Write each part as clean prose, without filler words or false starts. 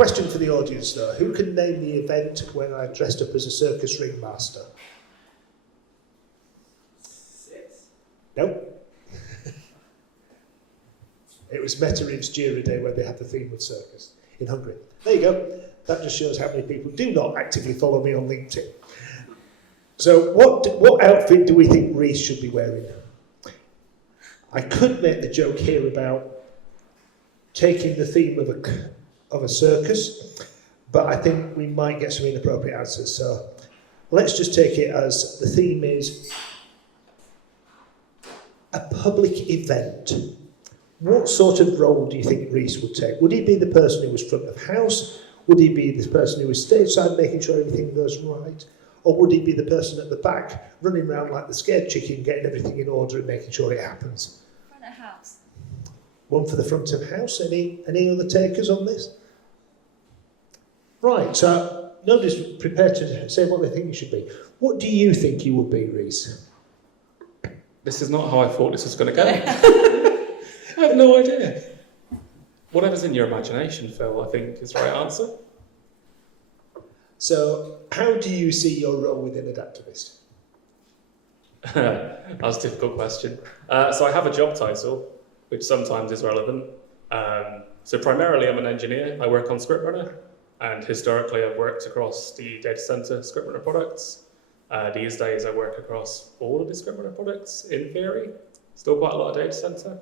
Question for the audience though, who can name the event when I dressed up as a circus ringmaster? 6. Nope. It was Metternich Jira Day when they had the theme of circus in Hungary. There you go. That just shows how many people do not actively follow me on LinkedIn. So what outfit do we think Reece should be wearing? I could make the joke here about taking the theme of a circus, but I think we might get some inappropriate answers. So let's just take it as the theme is a public event. What sort of role do you think Reece would take? Would he be the person who was front of house? Would he be the person who was stage side making sure everything goes right? Or would he be the person at the back running around like the scared chicken, getting everything in order and making sure it happens? Front of house. One for the front of house. Any other takers on this? Right, so nobody's prepared to say what they think you should be. What do you think you would be, Reece? This is not how I thought this was going to go. I have no idea. Whatever's in your imagination, Phill, I think is the right answer. So, how do you see your role within Adaptavist? That was a difficult question. So I have a job title, which sometimes is relevant. So primarily I'm an engineer. I work on ScriptRunner, and historically I've worked across the data center ScriptRunner products. These days I work across all of the ScriptRunner products, in theory. Still quite a lot of data center.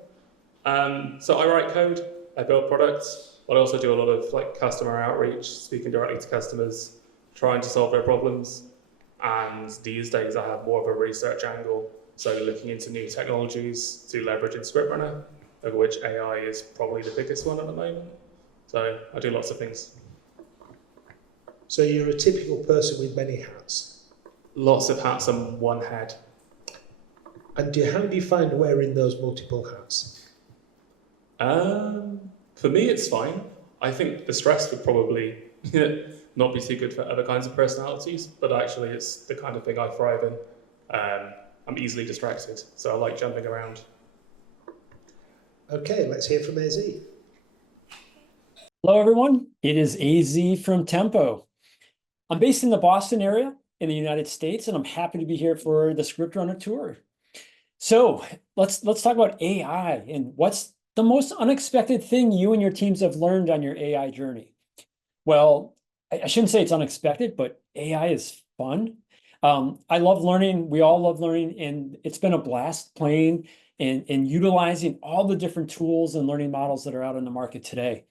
So I write code, I build products, but I also do a lot of customer outreach, speaking directly to customers, trying to solve their problems. And these days I have more of a research angle, so looking into new technologies to leverage in ScriptRunner, of which AI is probably the biggest one at the moment. So I do lots of things. So you're a typical person with many hats. Lots of hats on one head. And how do you find wearing those multiple hats? For me, it's fine. I think the stress would probably not be too good for other kinds of personalities, but actually it's the kind of thing I thrive in. I'm easily distracted, so I like jumping around. Okay, let's hear from AZ. Hello, everyone. It is AZ from Tempo. I'm based in the Boston area in the United States, and I'm happy to be here for the ScriptRunner Tour. So let's talk about AI and what's the most unexpected thing you and your teams have learned on your AI journey. Well, I shouldn't say it's unexpected, but AI is fun. I love learning. We all love learning, and it's been a blast playing and utilizing all the different tools and learning models that are out in the market today.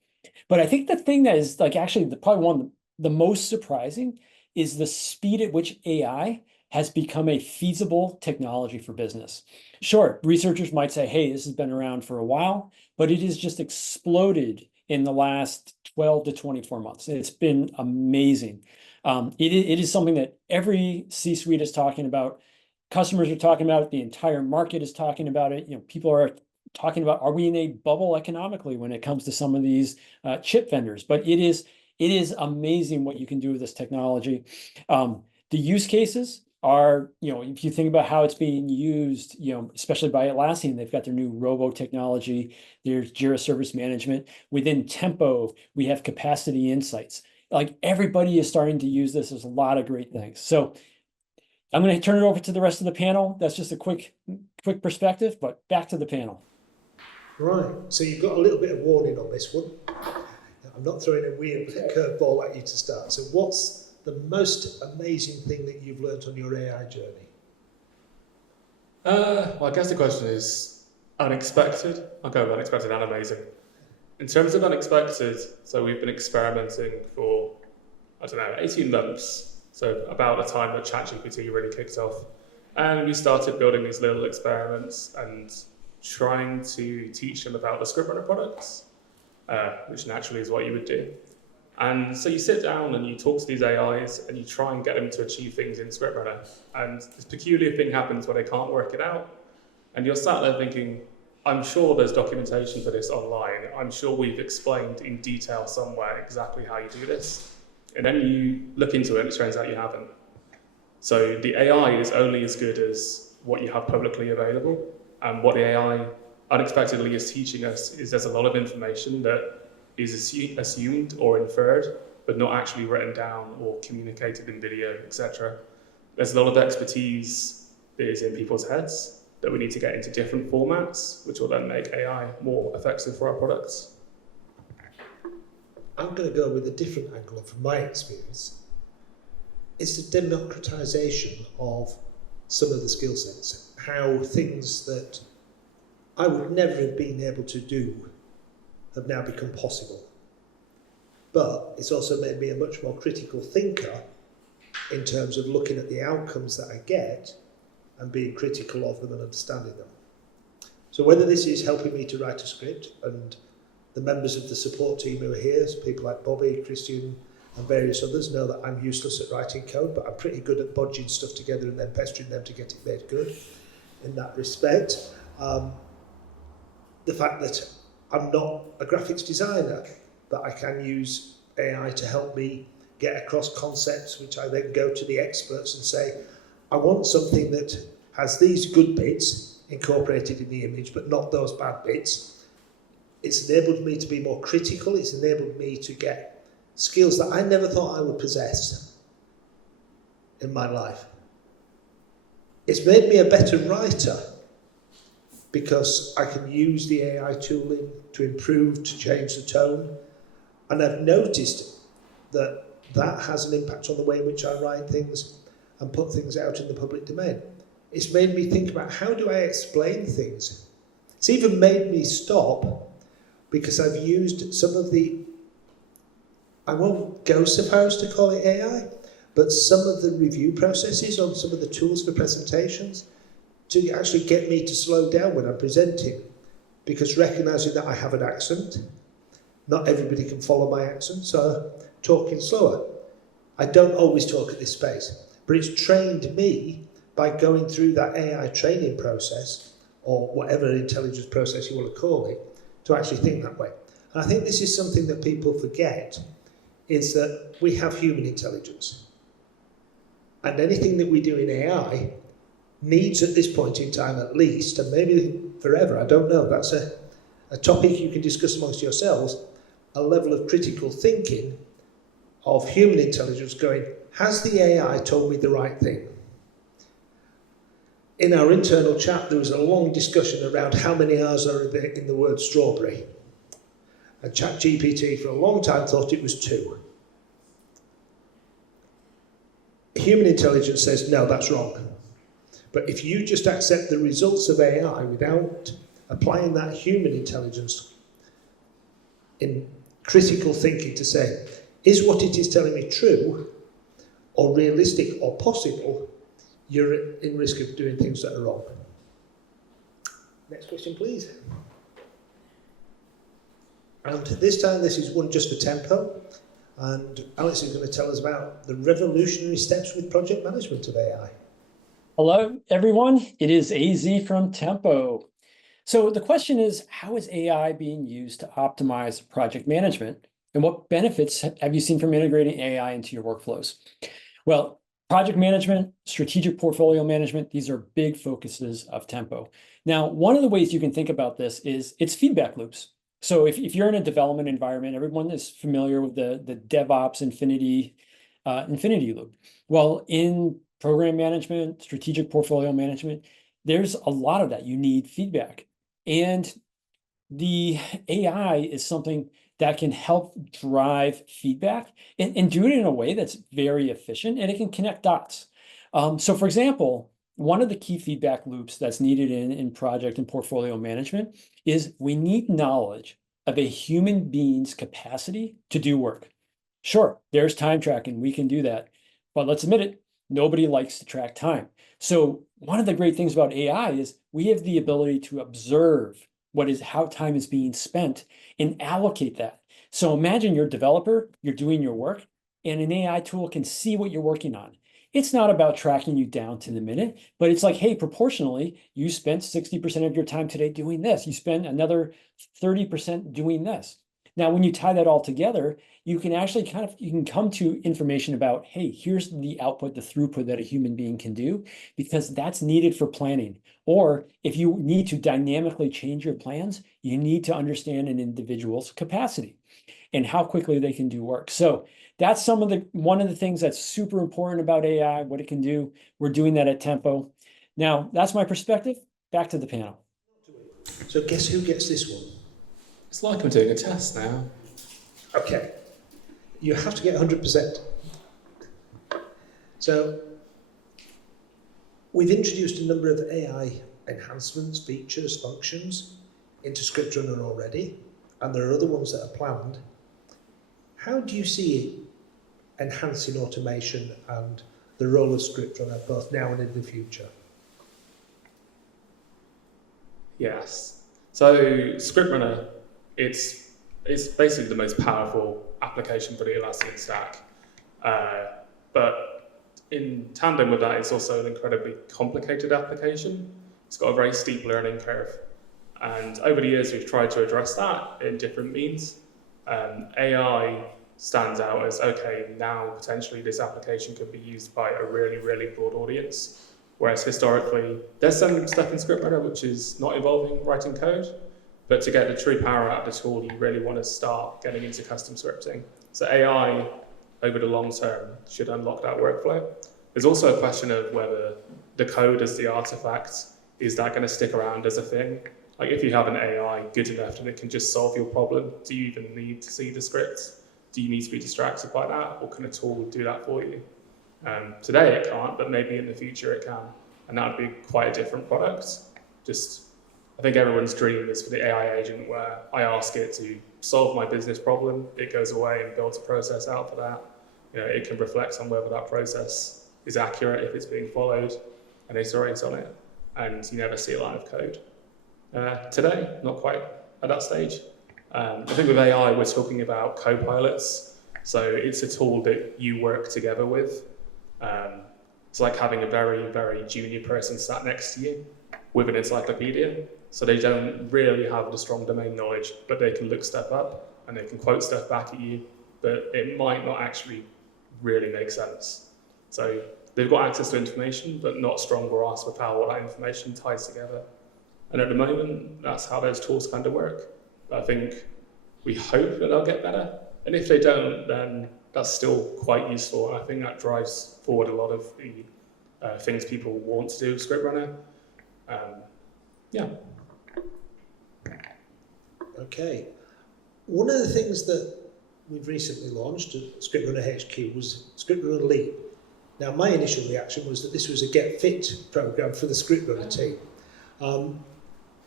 But I think the thing that is actually probably one of the most surprising is the speed at which AI has become a feasible technology for business. Sure, researchers might say, hey, this has been around for a while, but it has just exploded in the last 12 to 24 months. It's been amazing. It is something that every C-suite is talking about. Customers are talking about it. The entire market is talking about it. People are talking about, are we in a bubble economically when it comes to some of these chip vendors? But it is amazing what you can do with this technology. The use cases are, if you think about how it's being used, especially by Atlassian, they've got their new Robo technology, there's Jira Service Management. Within Tempo, we have Capacity Insights. Everybody is starting to use this. There's a lot of great things. So I'm going to turn it over to the rest of the panel. That's just a quick perspective, but back to the panel. Right, so you've got a little bit of warning on this one. I'm not throwing a weird curveball at you to start. So what's the most amazing thing that you've learned on your AI journey? Well, I guess the question is unexpected. I'll go with unexpected and amazing. In terms of unexpected, so we've been experimenting for, 18 months. So about the time that ChatGPT really kicked off. And we started building these little experiments and trying to teach them about the ScriptRunner products, which naturally is what you would do. And so you sit down and you talk to these AIs and you try and get them to achieve things in ScriptRunner. And this peculiar thing happens where they can't work it out. And you're sat there thinking, I'm sure there's documentation for this online. I'm sure we've explained in detail somewhere exactly how you do this. And then you look into it and it turns out you haven't. So the AI is only as good as what you have publicly available. And what the AI unexpectedly is teaching us is there's a lot of information that is assumed or inferred, but not actually written down or communicated in video, etc. There's a lot of expertise that is in people's heads that we need to get into different formats, which will then make AI more effective for our products. I'm going to go with a different angle from my experience. It's the democratization of some of the skill sets, how things that I would never have been able to do have now become possible. But it's also made me a much more critical thinker in terms of looking at the outcomes that I get and being critical of them and understanding them. So whether this is helping me to write a script, and the members of the support team who are here, so people like Bobby, Christian, and various others know that I'm useless at writing code, but I'm pretty good at bodging stuff together and then pestering them to get it made good in that respect. The fact that I'm not a graphics designer, but I can use AI to help me get across concepts, which I then go to the experts and say, I want something that has these good bits incorporated in the image, but not those bad bits. It's enabled me to be more critical. It's enabled me to get skills that I never thought I would possess in my life. It's made me a better writer because I can use the AI tooling to improve, to change the tone. And I've noticed that that has an impact on the way in which I write things and put things out in the public domain. It's made me think about how do I explain things. It's even made me stop because I've used some of the, I won't go so far as to call it AI, but some of the review processes on some of the tools for presentations to actually get me to slow down when I'm presenting, because recognizing that I have an accent, not everybody can follow my accent, so talking slower. I don't always talk at this pace, but it's trained me by going through that AI training process, or whatever intelligence process you want to call it, to actually think that way. And I think this is something that people forget, is that we have human intelligence. And anything that we do in AI needs at this point in time at least, and maybe forever, I don't know, that's a topic you can discuss amongst yourselves, a level of critical thinking of human intelligence going, has the AI told me the right thing? In our internal chat, there was a long discussion around how many R's are in the word strawberry. And ChatGPT for a long time thought it was 2. Human intelligence says, no, that's wrong. But if you just accept the results of AI without applying that human intelligence in critical thinking to say, is what it is telling me true or realistic or possible, you're in risk of doing things that are wrong. Next question, please. And this time, this is one just for tempo. And Alex is going to tell us about the revolutionary steps with project management of AI. Hello, everyone. It is AZ from Tempo. So the question is, how is AI being used to optimize project management? And what benefits have you seen from integrating AI into your workflows? Well, project management, strategic portfolio management, these are big focuses of Tempo. Now, one of the ways you can think about this is it's feedback loops. So if you're in a development environment, everyone is familiar with the DevOps infinity loop. Well, in program management, strategic portfolio management, there's a lot of that. You need feedback. And the AI is something that can help drive feedback and do it in a way that's very efficient, and it can connect dots. So for example, one of the key feedback loops that's needed in project and portfolio management is we need knowledge of a human being's capacity to do work. Sure, there's time tracking, we can do that, but let's admit it, nobody likes to track time. So one of the great things about AI is we have the ability to observe how time is being spent and allocate that. So imagine you're a developer, you're doing your work, and an AI tool can see what you're working on. It's not about tracking you down to the minute, but it's like, hey, proportionally, you spent 60% of your time today doing this. You spent another 30% doing this. Now, when you tie that all together, you can actually you can come to information about, hey, here's the output, the throughput that a human being can do, because that's needed for planning. Or if you need to dynamically change your plans, you need to understand an individual's capacity. and how quickly they can do work. So that's one of the things that's super important about AI, what it can do. We're doing that at Tempo. Now, that's my perspective. Back to the panel. So guess who gets this one? It's like I'm doing a test now. Okay. You have to get 100%. So we've introduced a number of AI enhancements, features, functions into ScriptRunner already, and there are other ones that are planned. How do you see it enhancing automation and the role of ScriptRunner both now and in the future? Yes. So ScriptRunner, it's basically the most powerful application for the Elastic Stack. But in tandem with that, it's also an incredibly complicated application. It's got a very steep learning curve. And over the years, we've tried to address that in different means. AI stands out as, okay, now potentially this application could be used by a really, really broad audience. Whereas historically, there's some stuff in ScriptRunner which is not involving writing code, but to get the true power out of the tool, you really want to start getting into custom scripting. So AI, over the long term, should unlock that workflow. There's also a question of whether the code as the artifact, is that going to stick around as a thing? Like if you have an AI good enough and it can just solve your problem, do you even need to see the scripts? Do you need to be distracted by that, or can a tool do that for you? Today it can't, but maybe in the future it can. And that would be quite a different product. I think everyone's dream is for the AI agent where I ask it to solve my business problem, it goes away and builds a process out for that. It can reflect on whether that process is accurate, if it's being followed, and iterate on it. And you never see a line of code. Today, not quite at that stage. I think with AI, we're talking about co-pilots. So it's a tool that you work together with. It's like having a very, very junior person sat next to you with an encyclopedia. So they don't really have the strong domain knowledge, but they can look stuff up and they can quote stuff back at you, but it might not actually really make sense. So they've got access to information, but not strong grasp of how all that information ties together. And at the moment, that's how those tools kind of work. I think we hope that they'll get better. And if they don't, then that's still quite useful. And I think that drives forward a lot of the things people want to do with ScriptRunner. Yeah. Okay. One of the things that we've recently launched at ScriptRunner HQ was ScriptRunner Leap. Now, my initial reaction was that this was a get fit program for the ScriptRunner team.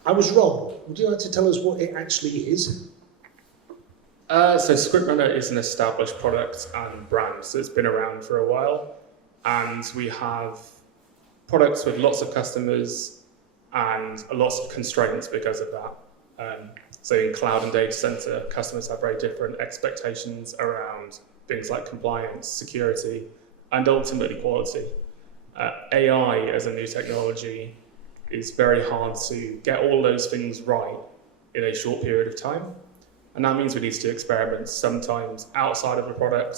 I was wrong. Would you like to tell us what it actually is? So ScriptRunner is an established product and brand, so it's been around for a while. And we have products with lots of customers and lots of constraints because of that. So in cloud and data center, customers have very different expectations around things like compliance, security, and ultimately quality. AI as a new technology is very hard to get all those things right in a short period of time. And that means we need to do experiments sometimes outside of the product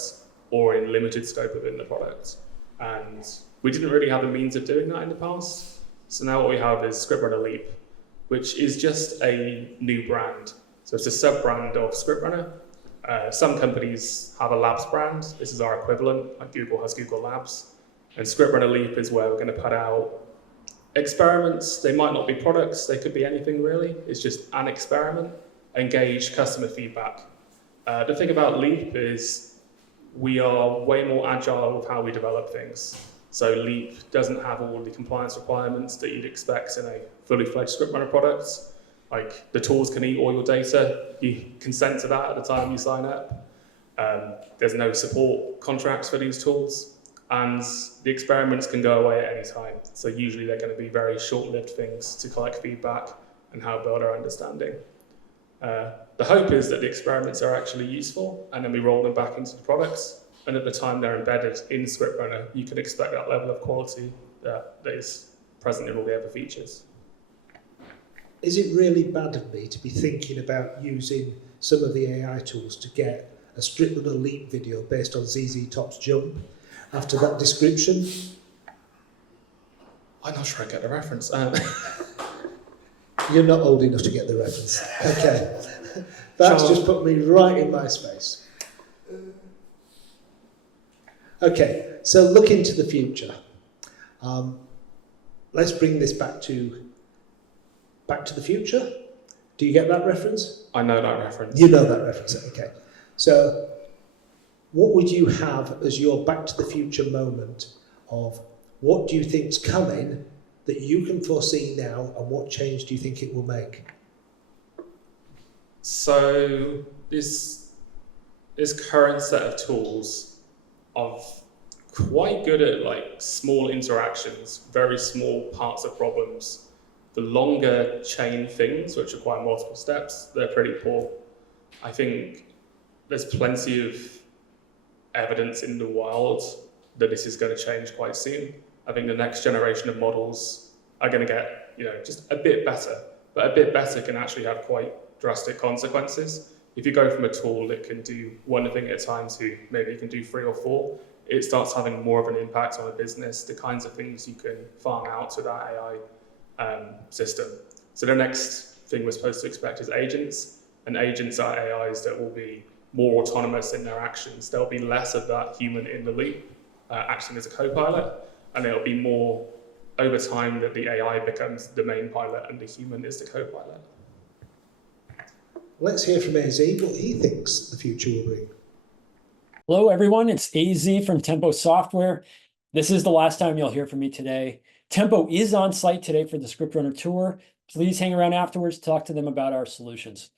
or in limited scope within the product. And we didn't really have the means of doing that in the past. So now what we have is ScriptRunner Leap, which is just a new brand. So it's a sub-brand of ScriptRunner. Some companies have a labs brand. This is our equivalent, like Google has Google Labs. And ScriptRunner Leap is where we're going to put out experiments. They might not be products, they could be anything really. It's just an experiment. Engage customer feedback. The thing about Leap is we are way more agile with how we develop things. So Leap doesn't have all the compliance requirements that you'd expect in a fully fledged ScriptRunner product. Like the tools can eat all your data, you consent to that at the time you sign up. There's no support contracts for these tools, and the experiments can go away at any time. So usually they're going to be very short-lived things to collect feedback and help build our understanding. The hope is that the experiments are actually useful, and then we roll them back into the products. And at the time they're embedded in ScriptRunner, you can expect that level of quality that is present in all the other features. Is it really bad of me to be thinking about using some of the AI tools to get a ScriptRunner Leap video based on ZZ Top's Jump after that description? I'm not sure I get the reference. You're not old enough to get the reference. Okay. That's just put me right in my space. Okay, so look into the future. Let's bring this back to the Future. Do you get that reference? I know that reference. You know that reference, okay. So what would you have as your Back to the Future moment of what do you think's coming that you can foresee now, and what change do you think it will make? So this current set of tools are quite good at like small interactions, very small parts of problems. The longer chain things, which require multiple steps, they're pretty poor. I think there's plenty of evidence in the wild that this is going to change quite soon. I think the next generation of models are going to get, just a bit better, but a bit better can actually have quite drastic consequences. If you go from a tool that can do one thing at a time to maybe you can do 3 or 4, it starts having more of an impact on a business, the kinds of things you can farm out to that AI system. So the next thing we're supposed to expect is agents, and agents are AIs that will be more autonomous in their actions. There'll be less of that human in the loop acting as a co-pilot, and it'll be more over time that the AI becomes the main pilot and the human is the co-pilot. Let's hear from AZ what he thinks the future will bring. Hello, everyone. It's AZ from Tempo Software. This is the last time you'll hear from me today. Tempo is on site today for the ScriptRunner Tour. Please hang around afterwards to talk to them about our solutions.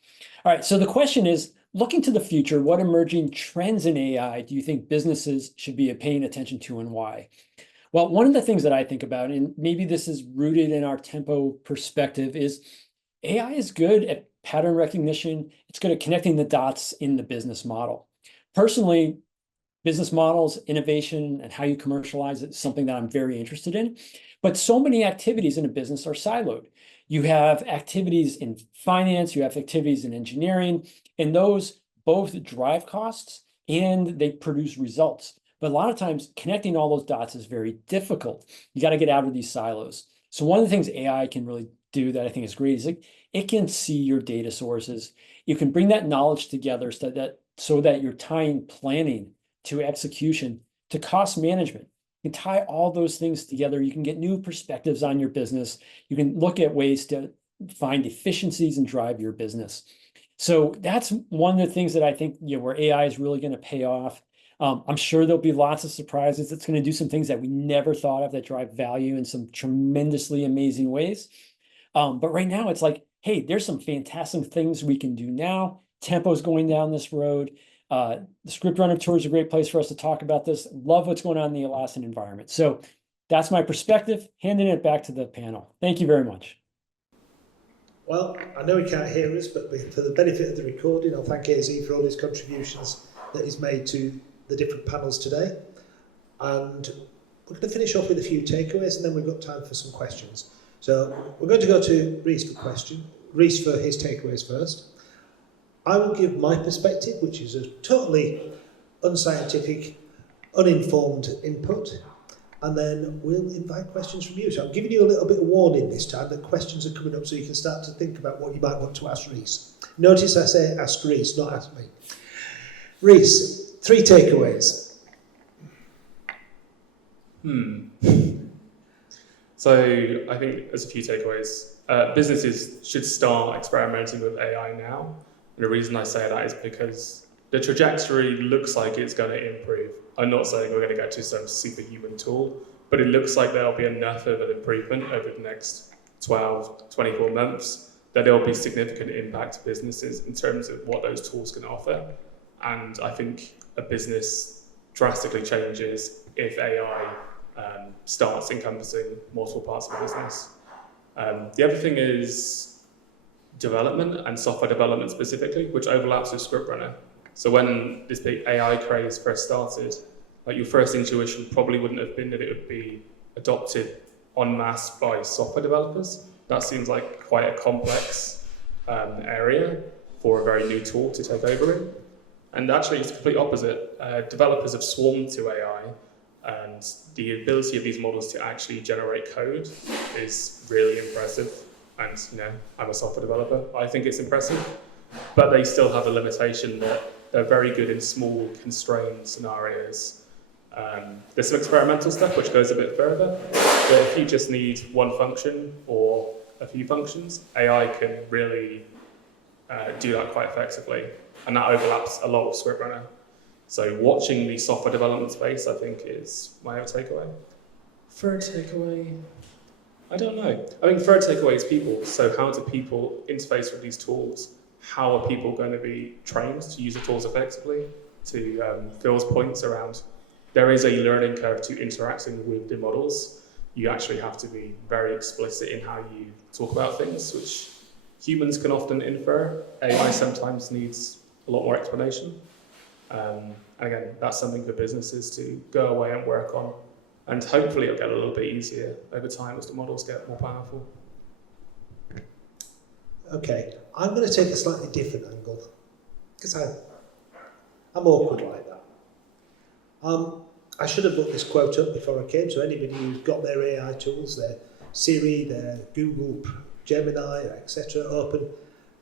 All right, so the question is, looking to the future, what emerging trends in AI do you think businesses should be paying attention to and why? Well, one of the things that I think about, and maybe this is rooted in our Tempo perspective, is AI is good at pattern recognition. It's good at connecting the dots in the business model. Personally, business models, innovation, and how you commercialize it is something that I'm very interested in. But so many activities in a business are siloed. You have activities in finance, you have activities in engineering, and those both drive costs and they produce results. But a lot of times connecting all those dots is very difficult. You got to get out of these silos. So one of the things AI can really do that I think is great is it can see your data sources. You can bring that knowledge together so that you're tying planning to execution to cost management. You can tie all those things together. You can get new perspectives on your business. You can look at ways to find efficiencies and drive your business. So that's one of the things that I think where AI is really going to pay off. I'm sure there'll be lots of surprises. It's going to do some things that we never thought of that drive value in some tremendously amazing ways. But right now it's like, hey, there's some fantastic things we can do now. Tempo's going down this road. The ScriptRunner Tour is a great place for us to talk about this. Love what's going on in the Atlassian environment. So that's my perspective, handing it back to the panel. Thank you very much. Well, I know he can't hear us, but for the benefit of the recording, I'll thank AZ for all his contributions that he's made to the different panels today. And we're going to finish off with a few takeaways, and then we've got time for some questions. So we're going to go to Reece for his takeaways first. I will give my perspective, which is a totally unscientific, uninformed input, and then we'll invite questions from you. So I'm giving you a little bit of warning this time that questions are coming up so you can start to think about what you might want to ask Reece. Notice I say ask Reece, not ask me. Reece, 3 takeaways. So I think there's a few takeaways. Businesses should start experimenting with AI now. And the reason I say that is because the trajectory looks like it's going to improve. I'm not saying we're going to get to some superhuman tool, but it looks like there'll be enough of an improvement over the next 12, 24 months that there will be significant impact to businesses in terms of what those tools can offer. And I think a business drastically changes if AI starts encompassing multiple parts of the business. The other thing is development and software development specifically, which overlaps with ScriptRunner. So when this big AI craze first started, like your first intuition probably wouldn't have been that it would be adopted en masse by software developers. That seems like quite a complex area for a very new tool to take over in. And actually it's the complete opposite. Developers have swarmed to AI, and the ability of these models to actually generate code is really impressive. And I'm a software developer. I think it's impressive. but they still have a limitation that they're very good in small, constrained scenarios. There's some experimental stuff which goes a bit further, but if you just need one function or a few functions, AI can really do that quite effectively, and that overlaps a lot with ScriptRunner. So watching the software development space, I think, is my own takeaway. Third takeaway, I don't know. I think third takeaway is people. So how do people interface with these tools? How are people going to be trained to use the tools effectively? To Phil's points around, there is a learning curve to interacting with the models. You actually have to be very explicit in how you talk about things, which humans can often infer. AI sometimes needs a lot more explanation. And again, that's something for businesses to go away and work on. And hopefully it'll get a little bit easier over time as the models get more powerful. Okay, I'm going to take a slightly different angle, because I'm awkward like that. I should have looked this quote up before I came, so anybody who's got their AI tools, their Siri, their Google, Gemini, etc. open,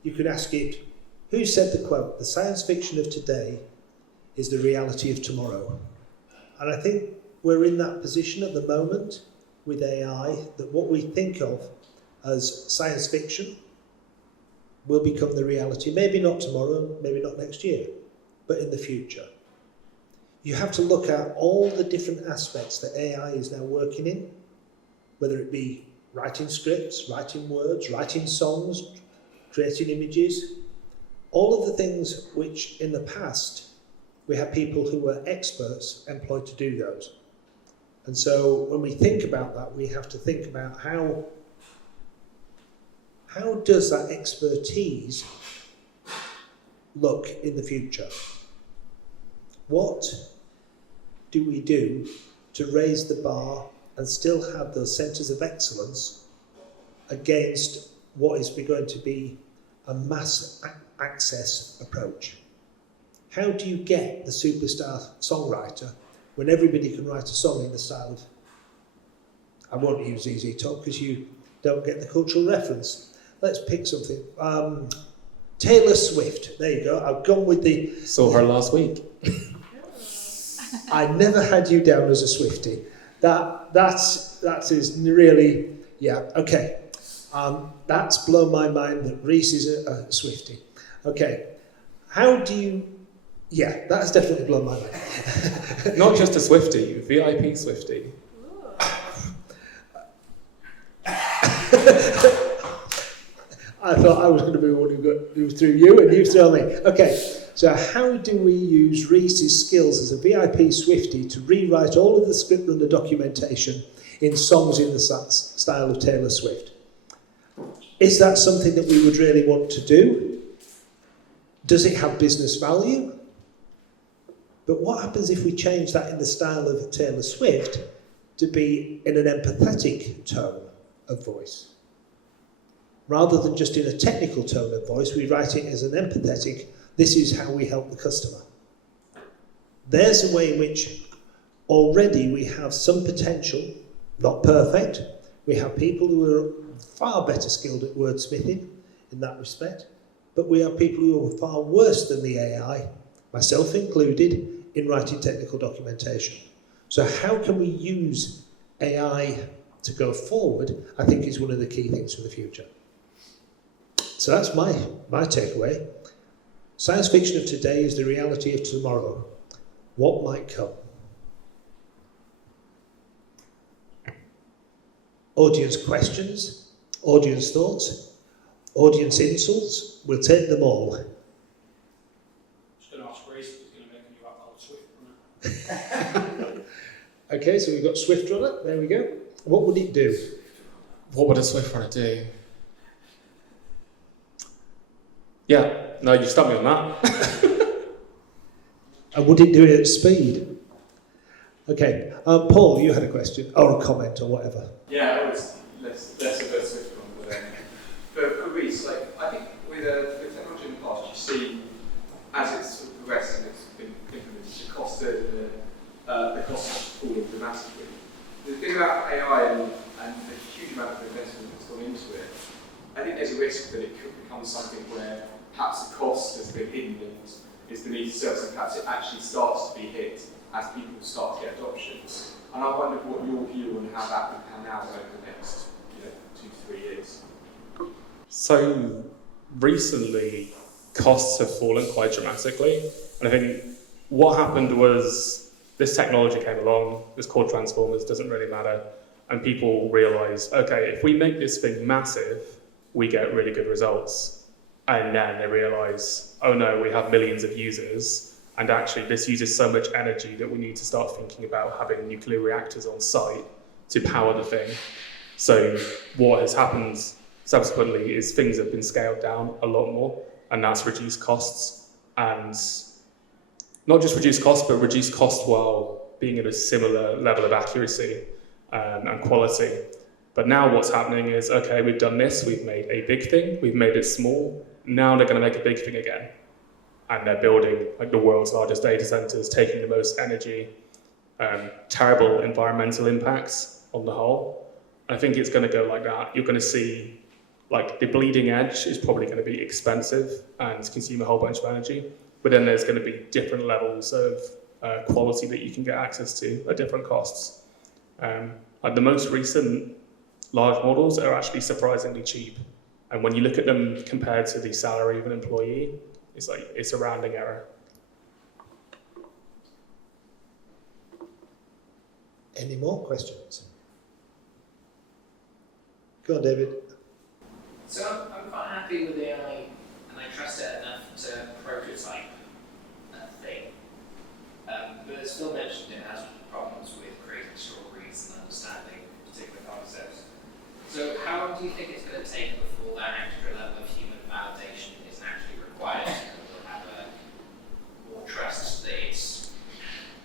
you could ask it, who said the quote, "The science fiction of today is the reality of tomorrow"? And I think we're in that position at the moment with AI, that what we think of as science fiction will become the reality. Maybe not tomorrow, maybe not next year, but in the future. You have to look at all the different aspects that AI is now working in, whether it be writing scripts, writing words, writing songs, creating images, all of the things which in the past we had people who were experts employed to do those. And so when we think about that, we have to think about how does that expertise look in the future? What do we do to raise the bar and still have those centres of excellence against what is going to be a mass access approach? How do you get the superstar songwriter when everybody can write a song in the style of, I won't use ZZ Top because you don't get the cultural reference. Let's pick something. Taylor Swift, there you go. I've gone with the... Saw her last week. I never had you down as a Swiftie. That is really, yeah, okay. That's blown my mind that Reece is a Swiftie. Okay, how do you, yeah, that's definitely blown my mind. Not just a Swiftie, VIP Swiftie. I thought I was going to be the one who threw you, and you threw me. Okay, so how do we use Reece's skills as a VIP Swiftie to rewrite all of the ScriptRunner documentation in songs in the style of Taylor Swift? Is that something that we would really want to do? Does it have business value? But what happens if we change that in the style of Taylor Swift to be in an empathetic tone of voice? Rather than just in a technical tone of voice, we write it as an empathetic, this is how we help the customer. There's a way in which already we have some potential, not perfect. We have people who are far better skilled at wordsmithing in that respect, but we have people who are far worse than the AI, myself included, in writing technical documentation. So how can we use AI to go forward, I think is one of the key things for the future. So that's my takeaway. Science fiction of today is the reality of tomorrow. What might come? Audience questions, audience thoughts, audience insults, we'll take them all. I'm just going to ask Reece if he's going to make a new app called ScriptRunner. Okay, so we've got ScriptRunner, there we go. What would it do? What would a ScriptRunner do? Yeah, no, you stumped me on that. And would it do it at speed? Okay, Paul, you had a question, or a comment, or whatever. Yeah, I was less about ScriptRunner, but for Reece, like, I think with technology in the past, you see, as it's sort of progressed and it's been implemented, the cost is falling dramatically. The thing about AI and the huge amount of investment that's gone into it, I think there's a risk that it could become something where perhaps the cost has been hidden and is beneath the surface, and perhaps it actually starts to be hit as people start to get adoptions. And I wondered what your view on how that would pan out over the next 2 to 3 years. So recently, costs have fallen quite dramatically. And I think what happened was this technology came along, it's called Transformers, doesn't really matter. And people realized, okay, if we make this thing massive, we get really good results. And then they realize, oh no, we have millions of users. And actually this uses so much energy that we need to start thinking about having nuclear reactors on site to power the thing. So what has happened subsequently is things have been scaled down a lot more, and that's reduced costs. And not just reduce costs, but reduce cost while being at a similar level of accuracy and quality. But now what's happening is, okay, we've done this, we've made a big thing, we've made it small, now they're going to make a big thing again. And they're building like the world's largest data centers, taking the most energy, terrible environmental impacts on the whole. I think it's going to go like that. You're going to see like the bleeding edge is probably going to be expensive and consume a whole bunch of energy. But then there's going to be different levels of quality that you can get access to at different costs. Like the most recent large models are actually surprisingly cheap. And when you look at them compared to the salary of an employee, it's a rounding error. Any more questions? Go on, David. So I'm quite happy with AI, and I trust it enough to prototype a thing. But as Phill mentioned, it has problems with creating stories and understanding particular concepts. So how long do you think it's going to take before that extra level of human validation is actually required, and we'll have more trust that it's,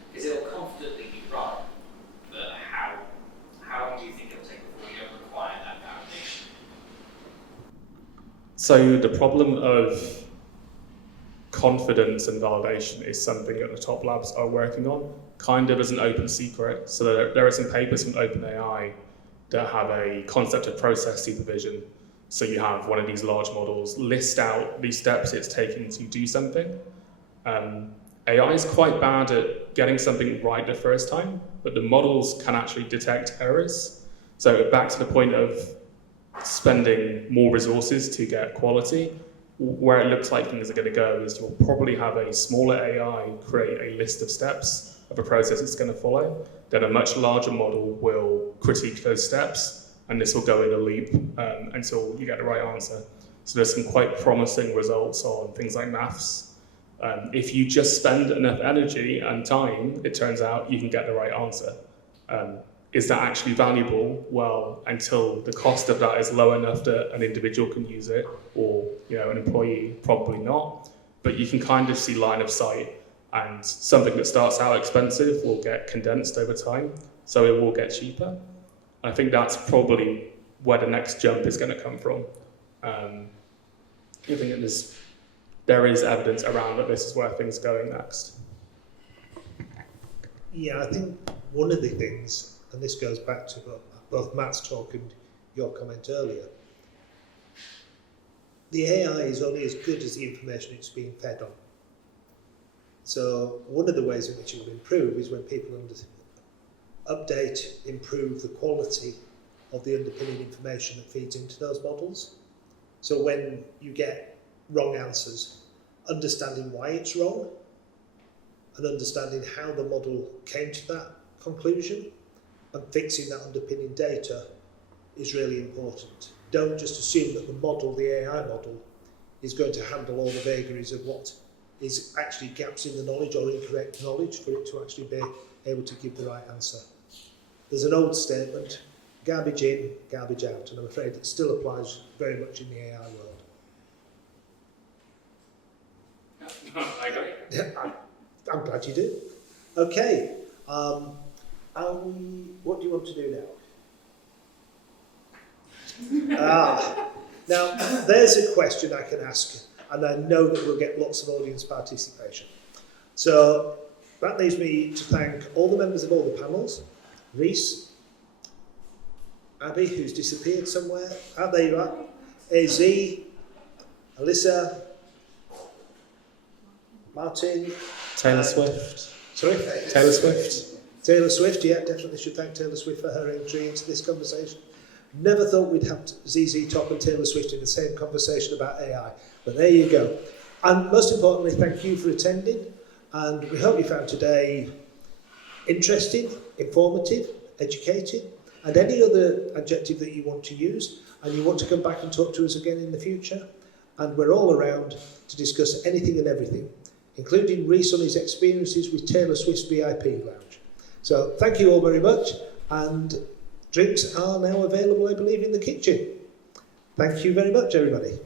because it'll confidently be right, but how long do you think it'll take before we don't require that validation? So the problem of confidence and validation is something that the top labs are working on, kind of as an open secret. So there are some papers from OpenAI that have a concept of process supervision. So you have one of these large models list out the steps it's taking to do something. AI is quite bad at getting something right the first time, but the models can actually detect errors. So back to the point of spending more resources to get quality, where it looks like things are going to go is you'll probably have a smaller AI create a list of steps of a process it's going to follow. Then a much larger model will critique those steps, and this will go in a loop until you get the right answer. So there's some quite promising results on things like maths. If you just spend enough energy and time, it turns out you can get the right answer. Is that actually valuable? Well, until the cost of that is low enough that an individual can use it, or an employee, probably not. But you can kind of see line of sight, and something that starts out expensive will get condensed over time, so it will get cheaper. I think that's probably where the next jump is going to come from. I think that there is evidence around that this is where things are going next. Yeah, I think one of the things, and this goes back to both Matt's talk and your comment earlier, the AI is only as good as the information it's being fed on. So one of the ways in which it will improve is when people update, improve the quality of the underpinning information that feeds into those models. So when you get wrong answers, understanding why it's wrong and understanding how the model came to that conclusion and fixing that underpinning data is really important. Don't just assume that the model, the AI model, is going to handle all the vagaries of what is actually gaps in the knowledge or incorrect knowledge for it to actually be able to give the right answer. There's an old statement, garbage in, garbage out, and I'm afraid it still applies very much in the AI world. I agree. I'm glad you do. Okay, what do you want to do now? Now, there's a question I can ask, and I know that we'll get lots of audience participation. So that leaves me to thank all the members of all the panels, Reece, Abby, who's disappeared somewhere. There you are. AZ, Alyssa, Martin. Taylor Swift. Sorry? Taylor Swift. Taylor Swift, yeah, definitely should thank Taylor Swift for her entry into this conversation. Never thought we'd have ZZ Top and Taylor Swift in the same conversation about AI, but there you go. And most importantly, thank you for attending, and we hope you found today interesting, informative, educating, and any other adjective that you want to use, and you want to come back and talk to us again in the future. And we're all around to discuss anything and everything, including Reece on his experiences with Taylor Swift's VIP lounge. So thank you all very much, and drinks are now available, I believe, in the kitchen. Thank you very much, everybody.